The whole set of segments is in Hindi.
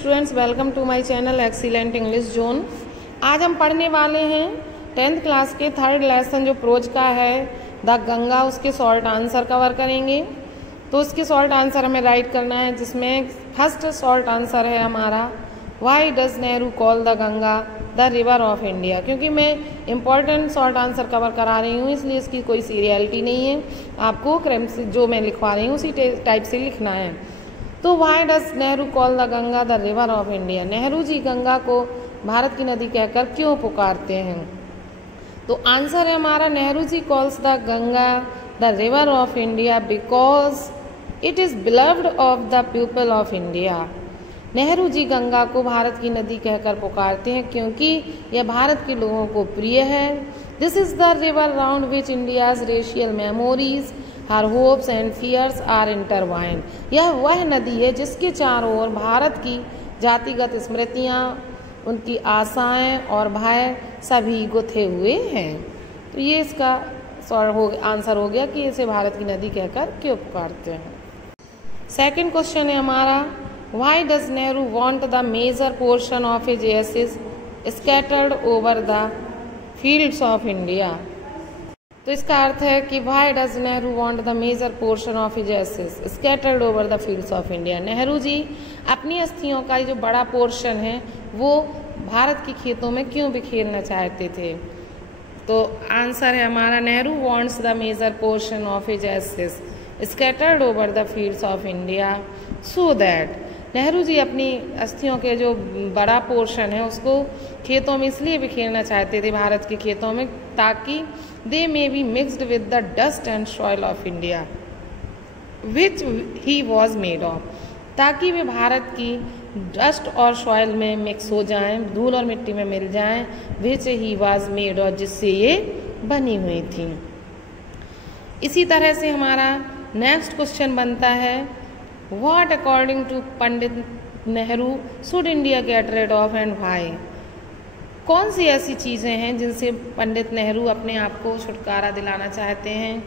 Students, welcome to my channel excellent English zone. आज हम पढ़ने वाले हैं 10th क्लास के थर्ड लेसन जो प्रोज का है द गंगा, उसके शॉर्ट आंसर कवर करेंगे। तो उसके शॉर्ट आंसर हमें राइट करना है, जिसमें फर्स्ट शॉर्ट आंसर है हमारा why does Nehru call the Ganga the river of India. क्योंकि मैं इम्पॉर्टेंट शॉर्ट आंसर कवर करा रही हूँ, इसलिए इसकी कोई सीरियलिटी नहीं है, आपको क्रम से जो मैं लिखवा रही हूँ उसी टाइप से लिखना है। तो why does Nehru call the Ganga the river of India, Nehru ji Ganga को भारत की नदी कहकर क्यों पुकारते हैं। तो आंसर है हमारा Nehru ji calls the Ganga the river of India because it is beloved of the people of India. Nehru ji Ganga को भारत की नदी कहकर पुकारते हैं क्योंकि यह भारत के लोगों को प्रिय है। This is the river round which India's racial memories her hopes and fears are intertwined. यह वह नदी है जिसके चारों ओर भारत की जातिगत स्मृतियाँ, उनकी आशाएं और भय सभी गुथे हुए हैं। तो ये इसका आंसर हो गया कि इसे भारत की नदी कहकर क्यों पुकारते हैं। सेकंड क्वेश्चन है हमारा why does Nehru want the major portion of his ashes scattered over the fields of India. तो इसका अर्थ है कि why does Nehru want the major portion of his ashes scattered over the fields of India. Nehru ji अपनी अस्थियों का जो बड़ा पोर्शन है वो भारत के खेतों में क्यों बिखेरना चाहते थे। तो आंसर है हमारा Nehru wants the major portion of his ashes scattered over the fields of India so that. Nehru ji अपनी अस्थियों के जो बड़ा पोर्शन है उसको खेतों में इसलिए बिखेरना चाहते थे, भारत के खेतों में, ताकि they may be mixed with the dust and soil of India which he was made of, ताकि वे भारत की डस्ट और सॉइल में मिक्स हो जाएं, धूल और मिट्टी में मिल जाएं, विच ही वॉज मेड ऑफ, जिससे ये बनी हुई थी। इसी तरह से हमारा नेक्स्ट क्वेश्चन बनता है what according to Pandit Nehru should India get rid of and why. कौन सी ऐसी चीज़ें हैं जिनसे पंडित नेहरू अपने आप को छुटकारा दिलाना चाहते हैं,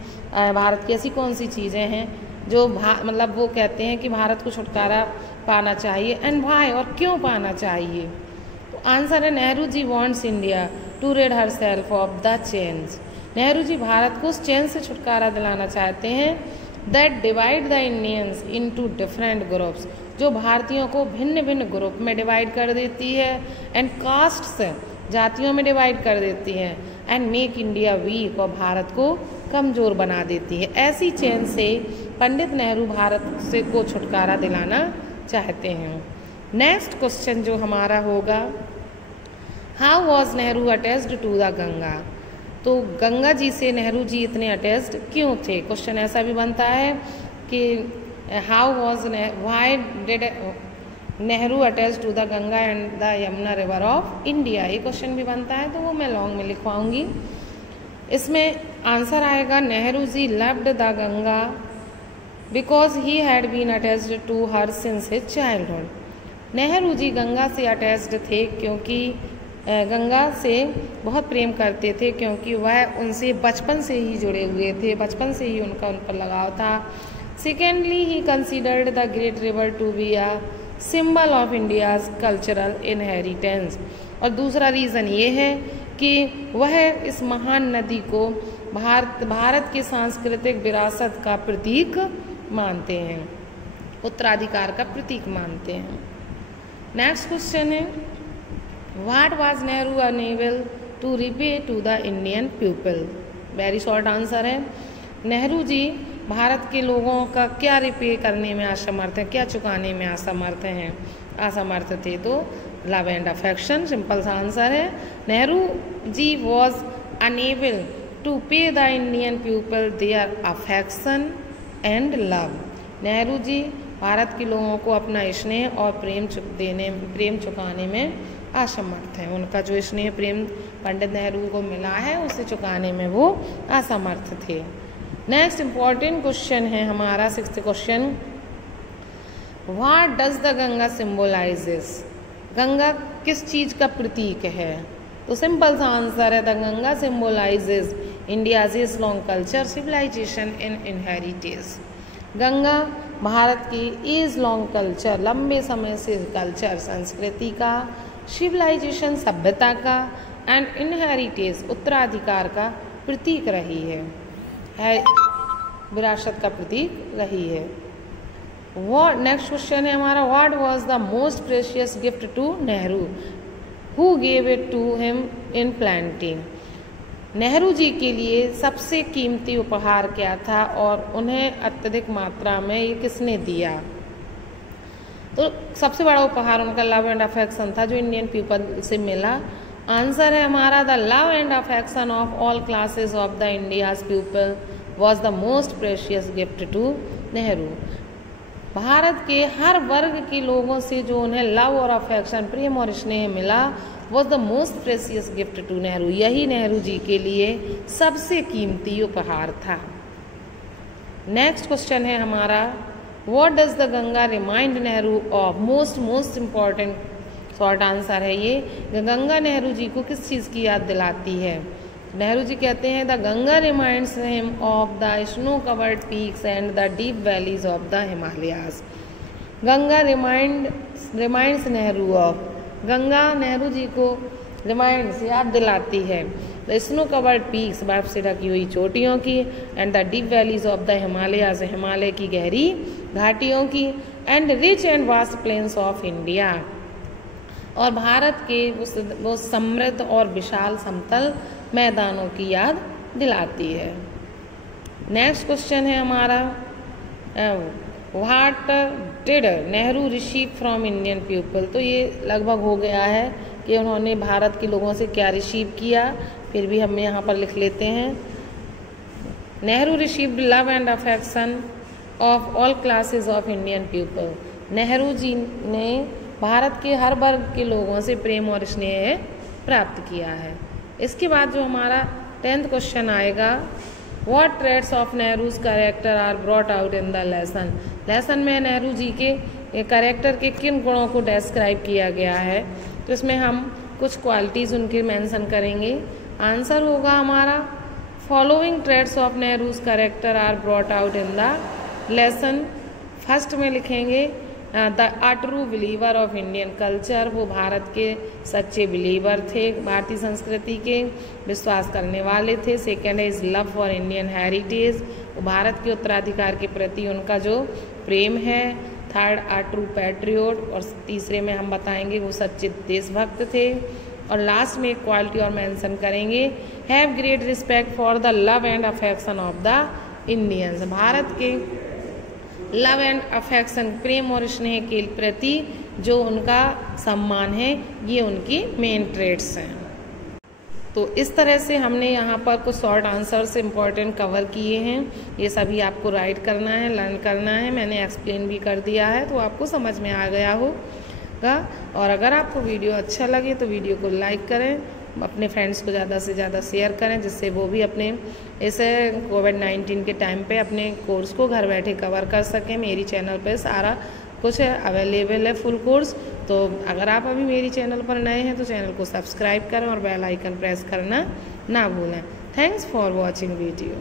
भारत की ऐसी कौन सी चीज़ें हैं जो मतलब वो कहते हैं कि भारत को छुटकारा पाना चाहिए, एंड व्हाई, और क्यों पाना चाहिए। तो आंसर है Nehru ji wants India to rid herself of the chains. Nehru ji Bharat को उस चेन से छुटकारा दिलाना चाहते हैं that divide the Indians into different groups, जो भारतीयों को भिन्न भिन्न ग्रुप में डिवाइड कर देती है, एंड कास्ट्स, जातियों में डिवाइड कर देती है, एंड मेक इंडिया वीक, और भारत को कमज़ोर बना देती है। ऐसी चेन से पंडित नेहरू भारत से को छुटकारा दिलाना चाहते हैं। नेक्स्ट क्वेश्चन जो हमारा होगा how was Nehru attached to the Ganga. तो गंगा जी से नेहरू जी इतने अटैच्ड क्यों थे। क्वेश्चन ऐसा भी बनता है कि how was why did Nehru attach to the Ganga and the Yamuna river of India. ये क्वेश्चन भी बनता है, तो वो मैं लॉन्ग में लिखवाऊंगी। इसमें आंसर आएगा Nehru ji loved the Ganga because he had been attached to her since his childhood. Nehru ji Ganga से अटैच्ड थे क्योंकि गंगा से बहुत प्रेम करते थे, क्योंकि वह उनसे बचपन से ही जुड़े हुए थे, बचपन से ही उनका उन पर लगाव था। Secondly he considered the great river to be a symbol of India's cultural inheritance. और दूसरा रीज़न ये है कि वह इस महान नदी को भारत के सांस्कृतिक विरासत का प्रतीक मानते हैं, उत्तराधिकार का प्रतीक मानते हैं। नेक्स्ट क्वेश्चन है what was Nehru enable to repay to the Indian people. Very short answer है नेहरू जी भारत के लोगों का क्या रिपे करने में असमर्थ है, क्या चुकाने में असमर्थ थे। तो लव एंड अफेक्शन, सिंपल सा आंसर है। Nehru ji was unable to pay the Indian people their affection and love. Nehru ji Bharat के लोगों को अपना स्नेह और प्रेम चुकाने में असमर्थ हैं। उनका जो स्नेह प्रेम पंडित नेहरू को मिला है उसे चुकाने में वो असमर्थ थे। नेक्स्ट इम्पॉर्टेंट क्वेश्चन है हमारा sixth question what does the Ganga symbolises. Ganga किस चीज़ का प्रतीक है। तो सिंपल सा आंसर है the Ganga symbolises India's long culture civilisation in inheritance. Ganga Bharat की एज लॉन्ग कल्चर, लंबे समय से कल्चर, संस्कृति का, सिविलाइजेशन, सभ्यता का, एंड इनहेरिटेज, उत्तराधिकार का प्रतीक रही है विरासत का प्रतीक रही है। व्हाट नेक्स्ट क्वेश्चन है हमारा, what was the most precious gift to Nehru, who gave it to him in planting. Nehru ji के लिए सबसे कीमती उपहार क्या था और उन्हें अत्यधिक मात्रा में ये किसने दिया। तो सबसे बड़ा उपहार उनका लव एंड अफेक्शन था जो इंडियन पीपल से मिला। आंसर है हमारा the love and affection of all classes of the India's people was the most precious gift to Nehru. Bharat के हर वर्ग के लोगों से जो उन्हें लव और अफेक्शन, प्रेम और स्नेह मिला, was the most precious gift to Nehru, यही नेहरू जी के लिए सबसे कीमती उपहार था। नेक्स्ट क्वेश्चन है हमारा, what does the Ganga remind Nehru of, most important short answer है ये, गंगा नेहरू जी को किस चीज़ की याद दिलाती है। नेहरू जी कहते हैं the Ganga reminds him of the snow covered peaks and the deep valleys of the Himalayas. Ganga reminds Nehru of, Ganga Nehru ji को रिमाइंड्स याद दिलाती है द स्नो कवर्ड पीक्स, बर्फ से ढकी हुई चोटियों की, and the deep valleys of the Himalayas, Himalaya की गहरी घाटियों की, and rich and vast plains of India, और भारत के वो समृद्ध और विशाल समतल मैदानों की याद दिलाती है। नेक्स्ट क्वेश्चन है हमारा, what did Nehru receive from Indian people. तो ये लगभग हो गया है कि उन्होंने भारत के लोगों से क्या रिसीव किया, फिर भी हम यहाँ पर लिख लेते हैं। Nehru received love and affection of all classes of Indian people. Nehru ji ने भारत के हर वर्ग के लोगों से प्रेम और स्नेह प्राप्त किया है। इसके बाद जो हमारा 10th क्वेश्चन आएगा, what traits of Nehru's character are brought out in the lesson. Lesson में नेहरू जी के कैरेक्टर के किन गुणों को डिस्क्राइब किया गया है, तो इसमें हम कुछ क्वालिटीज़ उनके मेंशन करेंगे। आंसर होगा हमारा, following traits of Nehru's character are brought out in the lesson. First में लिखेंगे the true believer of Indian culture, वो भारत के सच्चे बिलीवर थे, भारतीय संस्कृति के विश्वास करने वाले थे। सेकेंड है is love for Indian heritage, वो भारत के उत्तराधिकार के प्रति उनका जो प्रेम है। थर्ड ट्रू पैट्रियोट, और तीसरे में हम बताएंगे वो सच्चे देशभक्त थे। और लास्ट में एक क्वालिटी और मेंशन करेंगे, have great respect for the love and affection of the Indians, Bharat के लव एंड अफेक्शन, प्रेम और स्नेह के प्रति जो उनका सम्मान है, ये उनकी मेन ट्रेट्स हैं। तो इस तरह से हमने यहाँ पर कुछ शॉर्ट आंसर से इम्पोर्टेंट कवर किए हैं। ये सभी आपको राइट करना है, लर्न करना है। मैंने एक्सप्लेन भी कर दिया है तो आपको समझ में आ गया होगा। और अगर आपको वीडियो अच्छा लगे तो वीडियो को लाइक करें, अपने फ्रेंड्स को ज़्यादा से ज़्यादा शेयर करें, जिससे वो भी अपने इस कोविड-19 के टाइम पे अपने कोर्स को घर बैठे कवर कर सकें। मेरी चैनल पे सारा कुछ अवेलेबल है, फुल कोर्स। तो अगर आप अभी मेरी चैनल पर नए हैं तो चैनल को सब्सक्राइब करें और बेल आइकन प्रेस करना ना भूलें। Thanks for watching video.